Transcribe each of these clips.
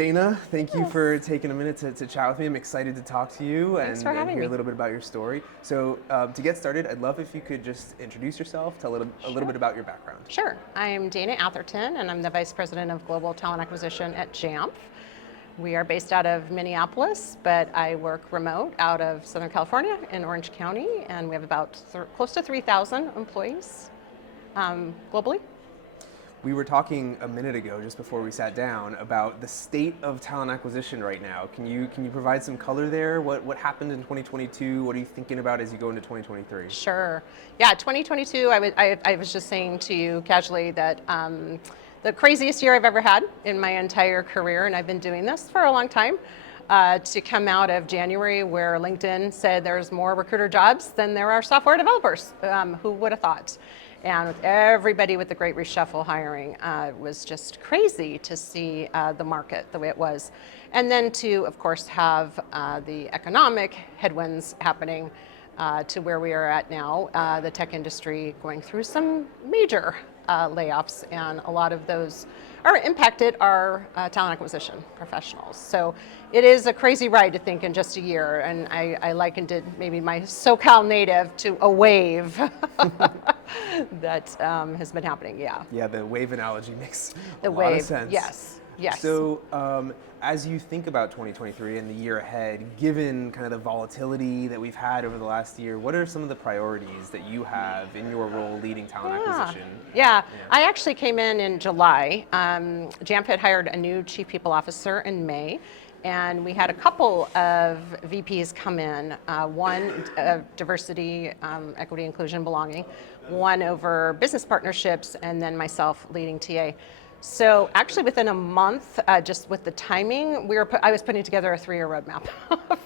Dana, thank you Yes. for taking a minute to chat with me. I'm excited to talk to you Thanks for and having hear me. a little bit about your story. So to get started, I'd love if you could just introduce yourself, tell a little Sure. bit about your background. Sure. I am Dana Atherton, and I'm the Vice President of Global Talent Acquisition at Jamf. We are based out of Minneapolis, but I work remote out of Southern California in Orange County, and we have about close to 3,000 employees globally. We were talking a minute ago, just before we sat down, about the state of talent acquisition right now. Can you provide some color there? What happened in 2022? What are you thinking about as you go into 2023? Sure. Yeah, 2022, I was just saying to you casually that the craziest year I've ever had in my entire career, and I've been doing this for a long time, to come out of January where LinkedIn said there's more recruiter jobs than there are software developers. Who would have thought? And with everybody with the great reshuffle hiring, it was just crazy to see the market the way it was. And then to, of course, have the economic headwinds happening to where we are at now, the tech industry going through some major layoffs, and a lot of those are impacted our talent acquisition professionals. So it is a crazy ride to think in just a year, and I likened it, maybe my SoCal native, to a wave that has been happening, yeah. Yeah, the wave analogy makes a The lot of wave, sense. yes, yes. So, as you think about 2023 and the year ahead, given kind of the volatility that we've had over the last year, what are some of the priorities that you have in your role leading talent acquisition? Yeah, I actually came in July. Jamf had hired a new chief people officer in May, and we had a couple of VPs come in, one diversity, equity, inclusion, belonging, one over business partnerships, and then myself leading TA. So actually within a month, just with the timing, I was putting together a 3-year roadmap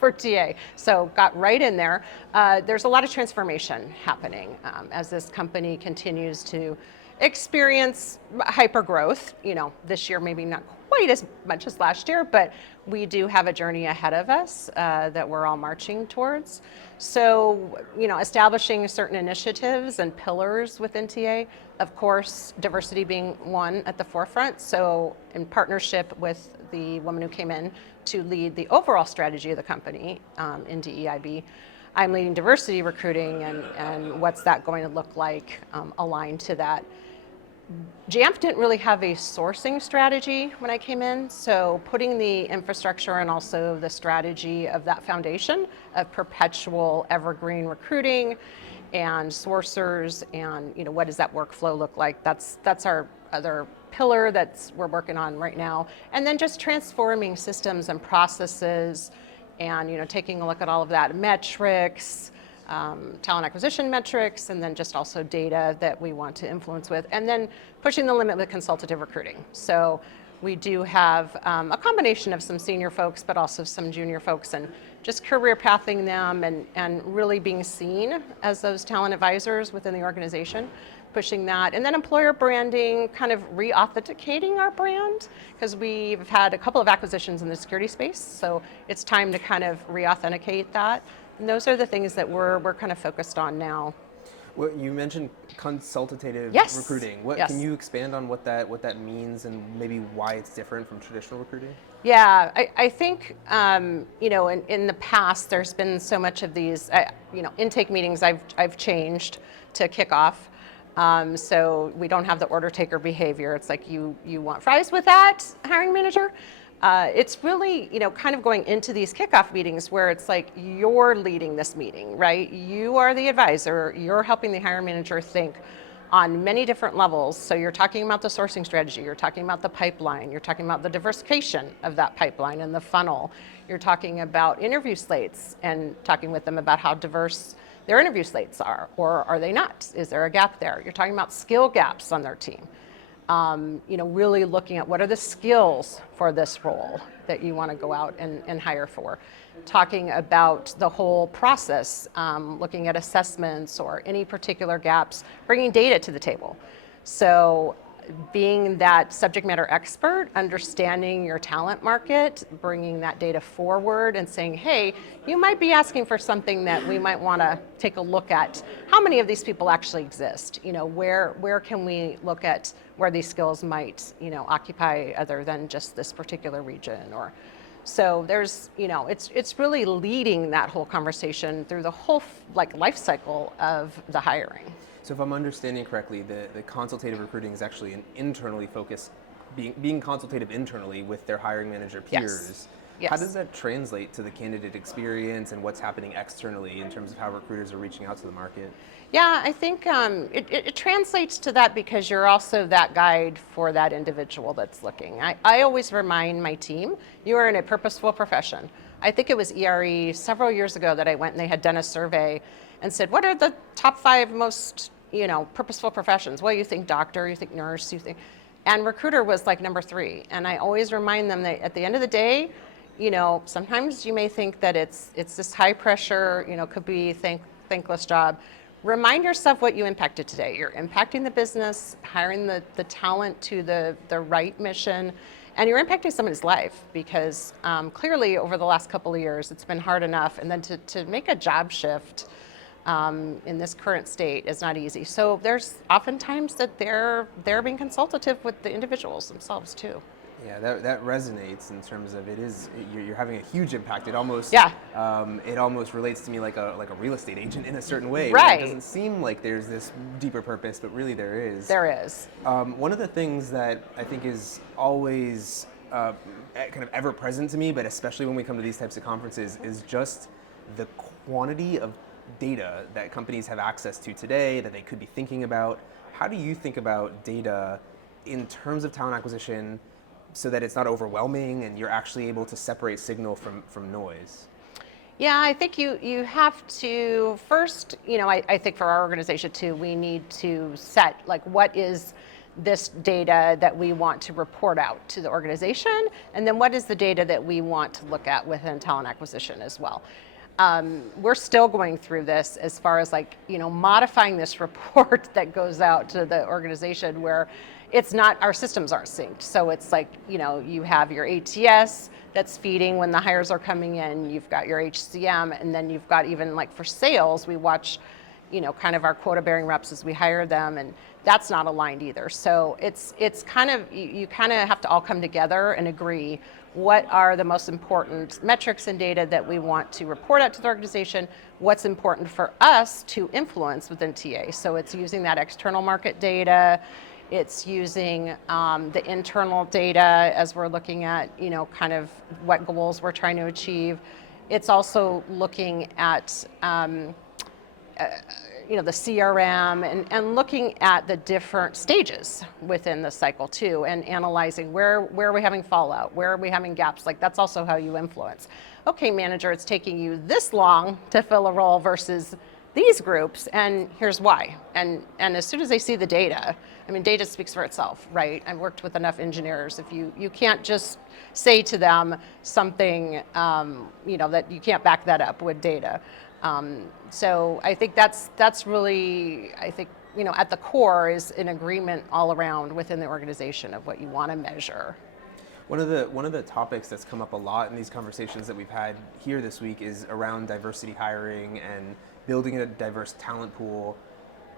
for TA. So got right in there. There's a lot of transformation happening as this company continues to experience hyper growth. You know, this year maybe not quite as much as last year, but we do have a journey ahead of us that we're all marching towards. So, you know, establishing certain initiatives and pillars within TA, of course, diversity being one at the forefront. So in partnership with the woman who came in to lead the overall strategy of the company in DEIB, I'm leading diversity recruiting, and what's that going to look like aligned to that. Jamf didn't really have a sourcing strategy when I came in, so putting the infrastructure and also the strategy of that foundation of perpetual evergreen recruiting and sourcers, and you know, what does that workflow look like? That's our other pillar we're working on right now. And then just transforming systems and processes, and you know, taking a look at all of that, metrics, talent acquisition metrics, and then just also data that we want to influence with, and then pushing the limit with consultative recruiting. So we do have a combination of some senior folks, but also some junior folks, and just career pathing them and really being seen as those talent advisors within the organization, pushing that. And then employer branding, kind of re-authenticating our brand, because we've had a couple of acquisitions in the security space, so it's time to kind of re-authenticate that. And those are the things that we're kind of focused on now. Well, you mentioned consultative Yes. recruiting. Yes. Can you expand on what that means and maybe why it's different from traditional recruiting? Yeah, I think, you know, in the past, there's been so much of these, you know, intake meetings I've changed to kick off. So we don't have the order taker behavior. It's like, you want fries with that, hiring manager? It's really, you know, kind of going into these kickoff meetings where it's like you're leading this meeting, right? You are the advisor. You're helping the hiring manager think on many different levels. So you're talking about the sourcing strategy. You're talking about the pipeline. You're talking about the diversification of that pipeline and the funnel. You're talking about interview slates and talking with them about how diverse their interview slates are, or are they not? Is there a gap there? You're talking about skill gaps on their team. You know, really looking at what are the skills for this role that you want to go out and hire for. Talking about the whole process, looking at assessments or any particular gaps, bringing data to the table. So being that subject matter expert, understanding your talent market, bringing that data forward and saying, hey, you might be asking for something that we might want to take a look at. How many of these people actually exist? Where can we look at where these skills might, occupy other than just this particular region? Or so there's, it's really leading that whole conversation through the whole life cycle of the hiring. So if I'm understanding correctly, the consultative recruiting is actually an internally focused, being consultative internally with their hiring manager peers. Yes. How does that translate to the candidate experience and what's happening externally in terms of how recruiters are reaching out to the market? Yeah, I think it translates to that because you're also that guide for that individual that's looking. I always remind my team, you are in a purposeful profession. I think it was ERE several years ago that I went and they had done a survey and said, what are the top 5 most purposeful professions? Well, you think doctor, you think nurse, you think, and recruiter was like number 3. And I always remind them that at the end of the day, sometimes you may think that it's this high pressure, could be thankless job. Remind yourself what you impacted today. You're impacting the business, hiring the talent to the right mission, and you're impacting somebody's life because clearly over the last couple of years, it's been hard enough. And then to make a job shift in this current state is not easy. So there's oftentimes that they're being consultative with the individuals themselves too. Yeah, that resonates in terms of you're having a huge impact. It almost it almost relates to me like a real estate agent in a certain way. Right. It doesn't seem like there's this deeper purpose, but really there is. There is. One of the things that I think is always kind of ever present to me, but especially when we come to these types of conferences, is just the quantity of data that companies have access to today that they could be thinking about. How do you think about data in terms of talent acquisition so that it's not overwhelming and you're actually able to separate signal from noise? Yeah, I think you have to first, I think for our organization too, we need to set what is this data that we want to report out to the organization, and then what is the data that we want to look at within talent acquisition as well. We're still going through this as far as modifying this report that goes out to the organization where it's not, our systems aren't synced. So it's you have your ATS that's feeding when the hires are coming in, you've got your HCM, and then you've got even for sales, we watch, kind of our quota bearing reps as we hire them, and that's not aligned either. So it's kind of, you kind of have to all come together and agree what are the most important metrics and data that we want to report out to the organization, what's important for us to influence within TA. So it's using that external market data, it's using the internal data as we're looking at, kind of what goals we're trying to achieve. It's also looking at the CRM and looking at the different stages within the cycle too, and analyzing where are we having fallout, where are we having gaps. That's also how you influence. Okay, manager, it's taking you this long to fill a role versus these groups, and here's why. And as soon as they see the data, data speaks for itself, right? I've worked with enough engineers. If you can't just say to them something, that you can't back that up with data. So I think that's really, at the core is an agreement all around within the organization of what you want to measure. One of the topics that's come up a lot in these conversations that we've had here this week is around diversity hiring and building a diverse talent pool.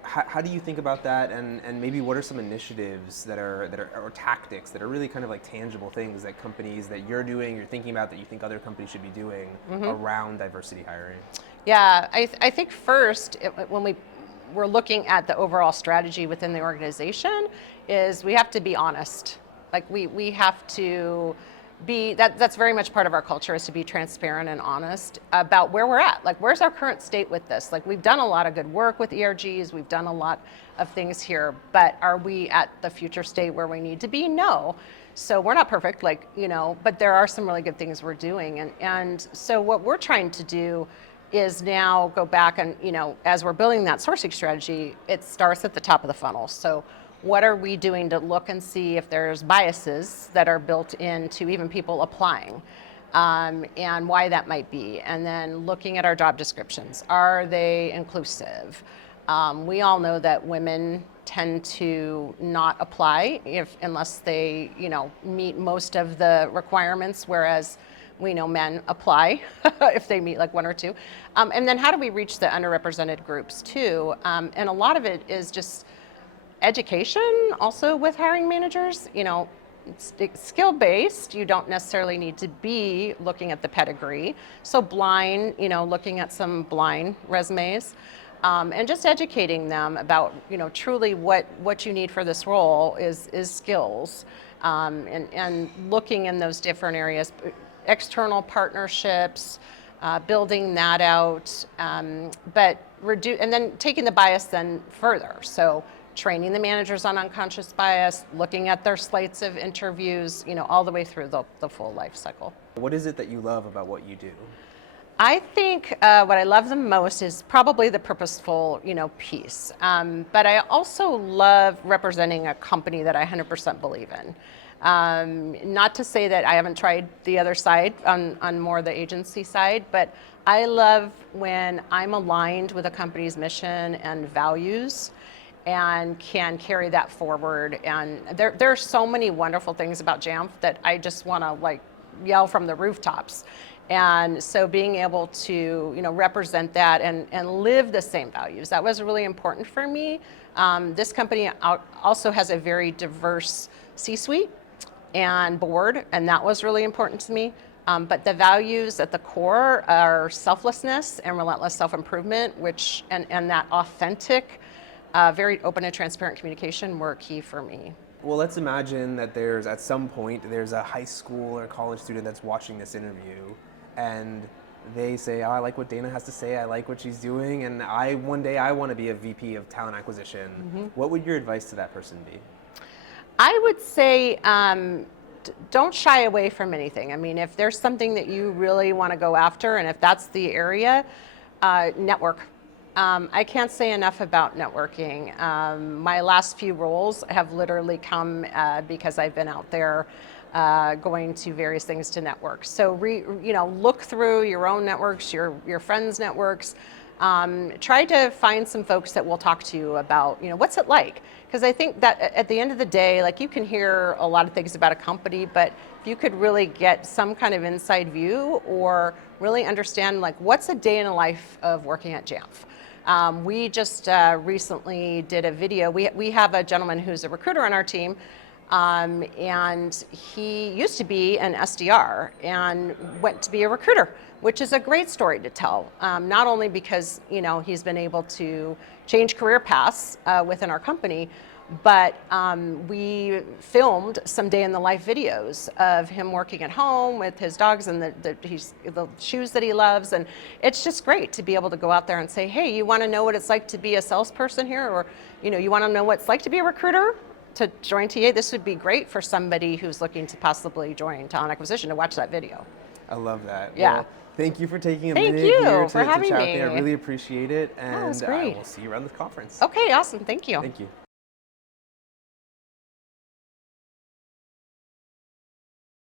How do you think about that, and maybe what are some initiatives that are or tactics that are really kind of tangible things that companies that you're doing, you're thinking about, that you think other companies should be doing around diversity hiring? Yeah, I think first, when we're looking at the overall strategy within the organization, is we have to be honest. We have to be, that's very much part of our culture, is to be transparent and honest about where we're at. Where's our current state with this? We've done a lot of good work with ERGs, we've done a lot of things here, but are we at the future state where we need to be? No. So we're not perfect, but there are some really good things we're doing. And so what we're trying to do is now go back and, as we're building that sourcing strategy, it starts at the top of the funnel. So what are we doing to look and see if there's biases that are built into even people applying, and why that might be? And then looking at our job descriptions. Are they inclusive? We all know that women tend to not apply unless they, meet most of the requirements, whereas we know men apply if they meet like one or two. And then how do we reach the underrepresented groups too? And a lot of it is just education also with hiring managers. It's skill-based. You don't necessarily need to be looking at the pedigree. So blind, looking at some blind resumes, and just educating them about, truly what you need for this role is skills, and looking in those different areas, external partnerships, building that out, but and then taking the bias then further. So training the managers on unconscious bias, looking at their slates of interviews, all the way through the full life cycle. What is it that you love about what you do? I think what I love the most is probably the purposeful, piece. But I also love representing a company that I 100% believe in. Not to say that I haven't tried the other side on more the agency side, but I love when I'm aligned with a company's mission and values and can carry that forward. And there are so many wonderful things about Jamf that I just want to yell from the rooftops. And so being able to, represent that and live the same values, that was really important for me. This company also has a very diverse C-suite and board, and that was really important to me. But the values at the core are selflessness and relentless self-improvement, and that authentic, very open and transparent communication were key for me. Well, let's imagine that at some point, there's a high school or college student that's watching this interview, and they say, oh, I like what Dana has to say, I like what she's doing, and one day I want to be a VP of talent acquisition. Mm-hmm. What would your advice to that person be? I would say, don't shy away from anything. I mean, if there's something that you really want to go after, and if that's the area, network. I can't say enough about networking. My last few roles have literally come because I've been out there going to various things to network. So look through your own networks, your friends' networks. Try to find some folks that will talk to you about, what's it like? Because I think that at the end of the day, you can hear a lot of things about a company, but if you could really get some kind of inside view or really understand, what's a day in the life of working at Jamf. We just recently did a video. We have a gentleman who's a recruiter on our team, and he used to be an SDR and went to be a recruiter, which is a great story to tell. Not only because he's been able to change career paths within our company, but we filmed some day in the life videos of him working at home with his dogs and the shoes that he loves. And it's just great to be able to go out there and say, hey, you want to know what it's like to be a salesperson here? Or, you want to know what it's like to be a recruiter? To join TA, this would be great for somebody who's looking to possibly join talent acquisition to watch that video. I love that. Yeah. Well, thank you for taking a Thank minute you here for to having chat me. with me. I really appreciate it, and that's I great. will see you around the conference. Okay, awesome. Thank you. Thank you.